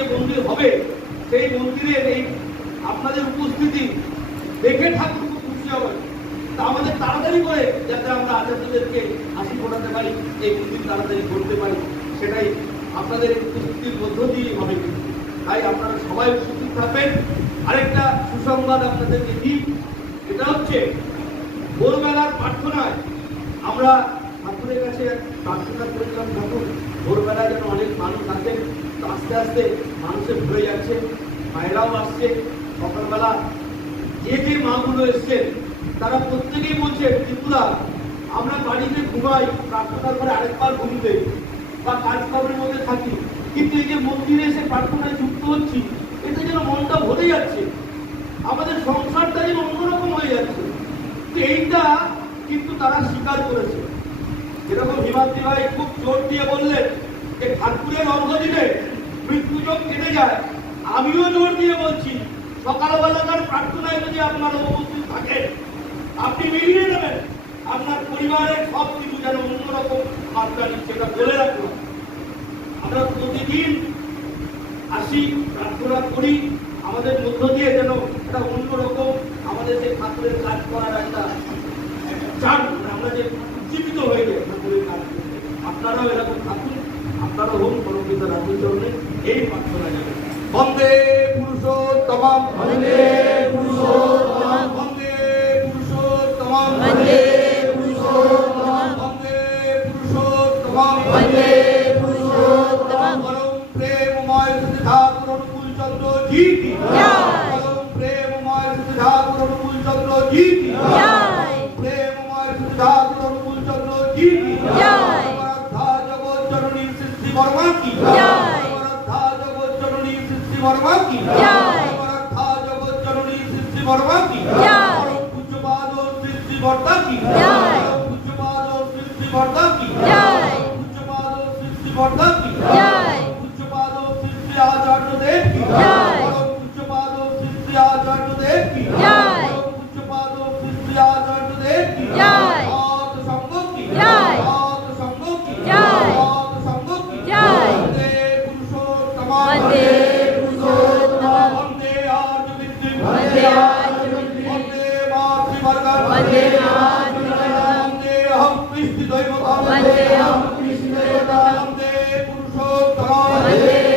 যে মন্দির হবে সেই মন্দিরের এই আপনাদের উপস্থিতি দেখে ঠাকুর খুব খুশি হবে। তা আমাদের তাড়াতাড়ি করে যাতে আমরা আচার্যদেরকে হাসি ফোটাতে পারি, এই মন্দির তাড়াতাড়ি করতে পারি, সেটাই আপনাদের উপস্থিতির মধ্য দিয়ে হবে। তাই আপনারা সবাই উপস্থিত থাকবেন। আরেকটা সুসংবাদ আপনাদেরকে দিই, এটা হচ্ছে ভোরবেলার প্রার্থনায় আমরা ঠাকুরের কাছে প্রার্থনা করেছিলাম, ঠাকুর ভোরবেলায় যেন অনেক মানুষ আসেন। তো আস্তে আস্তে মানুষের ভরে যাচ্ছে, মায়েরাও আসছে। সকালবেলা যে যে মাগুলো এসছেন তারা প্রত্যেকেই বলছে, ত্রিপুরা আমরা বাড়িতে ঘুমাই, প্রার্থনার পরে আরেকবার ঘুমতে বা কাজকর্মের মধ্যে থাকি, কিন্তু এই যে মন্দিরে এসে প্রার্থনায় যুক্ত হচ্ছি, এতে যেন মনটা ভরে যাচ্ছে, আমাদের সংসারটা যেন অন্যরকম হয়ে যাচ্ছে। এইটা কিন্তু তারা স্বীকার করেছে। যেরকম হিমাদ্রি ভাই খুব জোর দিয়ে বললেন যে ঠাকুরের অর্ঘ্য দিলে মৃত্যুযোগ কেটে যায়, আমিও জোর দিয়ে বলছি সকালবেলাকার প্রার্থনায় যদি আপনারা উপস্থিত থাকেন, আপনি মিলিয়ে নেবেন আপনার পরিবারের সব কিছু যেন অন্যরকম মাত্রা নিচ্ছে। এটা বলে রাখলাম। আমরা প্রতিদিন আসি, প্রার্থনা করি, আমাদের মধ্য দিয়ে যেন একটা অন্যরকম আমাদের যে ঠাকুরের কাজ করার একটা চান, আমরা যে উজ্জীবিত হয়ে যায় ঠাকুরের কাজ করতে। আপনারাও এরকম থাকুন, আপনারাও হোম পরমপিতা রাজুর জন্য এই প্রার্থনা যাবেন। বন্দে পুরুষোত্তমম, বন্দে পুরুষোত্তমম, বন্দে পুরুষোত্তমম, বন্দে পুরুষোত্তমম, বন্দে পুরুষোত্তমম, বন্দে পুরুষোত্তমম। পরম প্রেমময় ঠাকুর অনুকূল চন্দ্র জি কি জয়, পরম প্রেমময় ঠাকুর অনুকূল চন্দ্র জি কি জয়, প্রেমময় ঠাকুর অনুকূল চন্দ্র জি কি জয়, বরদ্ধা জগৎ জননী সৃষ্টি বর্মা কি জয়, বরদ্ধা জগৎ জননী সৃষ্টি বর্মা কি জয়, বরদ্ধা জগৎ জননী সৃষ্টি বর্মা কি জয়, পরম পূজ্যপাদ সৃষ্টি বর্তা কি জয়, পরম পূজ্যপাদ সৃষ্টি বর্তা কি জয়, পূজ্যপাদ সৃষ্টি বর্তা কি জয়, পূজ্যপাদ সৃষ্টি আচার্য দেব কি জয়, পরম পূজ্যপাদ সৃষ্টি আচার্য দেব কি জয়, পরম পূজ্যপাদ সৃষ্টি আচার্য দেব কি জয়, সৎ সঙ্গ কি জয়, সৎ সঙ্গ কি জয়, সৎ সঙ্গ কি জয়। বন্দে পুরুষোত্তম, বন্দে পুরুষোত্তম, বন্দে আর্যবিদ্যুৎ, বন্দে আর্যবিদ্যুৎ, বন্দে মাতৃবর্গম, বন্দে মাতৃবর্গম, বন্দে অহং কৃষ্ণ দৈবতম, বন্দে অহং কৃষ্ণ দৈবতম, বন্দে পুরুষোত্তম, বন্দে